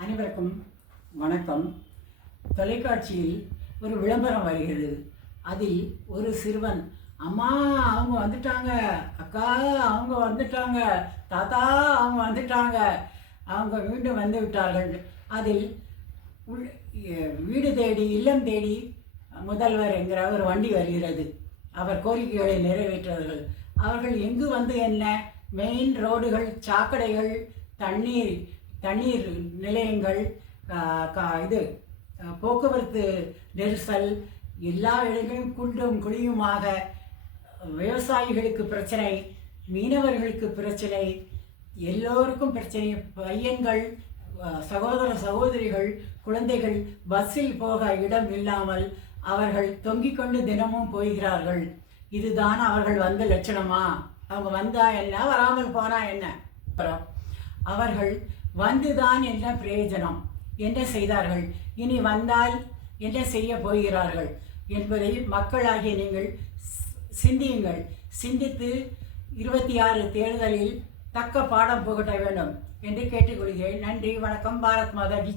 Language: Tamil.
அனைவருக்கும் வணக்கம். தொலைக்காட்சியில் ஒரு விளம்பரம் வருகிறது. அதில் ஒரு சிறுவன் அம்மா அவங்க வந்துட்டாங்க. அக்கா அவங்க வந்துட்டாங்க. தாத்தா அவங்க வந்துட்டாங்க. அவங்க மீண்டும் வந்து விட்டார்கள். அதில் உள் வீடு தேடி இல்லம் தேடி முதல்வர் என்கிற ஒரு வண்டி வருகிறது. அவர் கோரிக்கைகளை நிறைவேற்றுவார்கள். அவர்கள் எங்கு வந்து என்ன? மெயின் ரோடுகள் சாக்கடைகள் தண்ணீர் தண்ணீர் நிலையங்கள் கா- இது போக்குவரத்து நெரிசல் எல்லா இடங்களிலும் குண்டும் குழியுமாக விவசாயிகளுக்கு பிரச்சனை மீனவர்களுக்கு பிரச்சனை எல்லோருக்கும் பிரச்சனை. பையன்கள் சகோதர சகோதரிகள் குழந்தைகள் பஸ்ஸில் போக இடம் இல்லாமல் அவர்கள் தொங்கிக் கொண்டு தினமும் போகிறார்கள். இதுதான் அவர்கள் வந்த லட்சணமா? அவங்க வந்தா என்ன? வராமல் போனா என்ன? அப்புறம் அவர்கள் வந்துதான் என்ன பிரயோஜனம். என்ன செய்தார்கள்? இனி வந்தால் என்ன செய்ய போகிறார்கள்? என்பதை மக்களாகிய நீங்கள் சிந்தியுங்கள். சிந்தித்து இருபத்தி ஆறு தேர்தலில் தக்க பாடம் புகட்ட வேண்டும் என்று கேட்டுக்கொள்கிறேன். நன்றி வணக்கம். பாரத் மாதா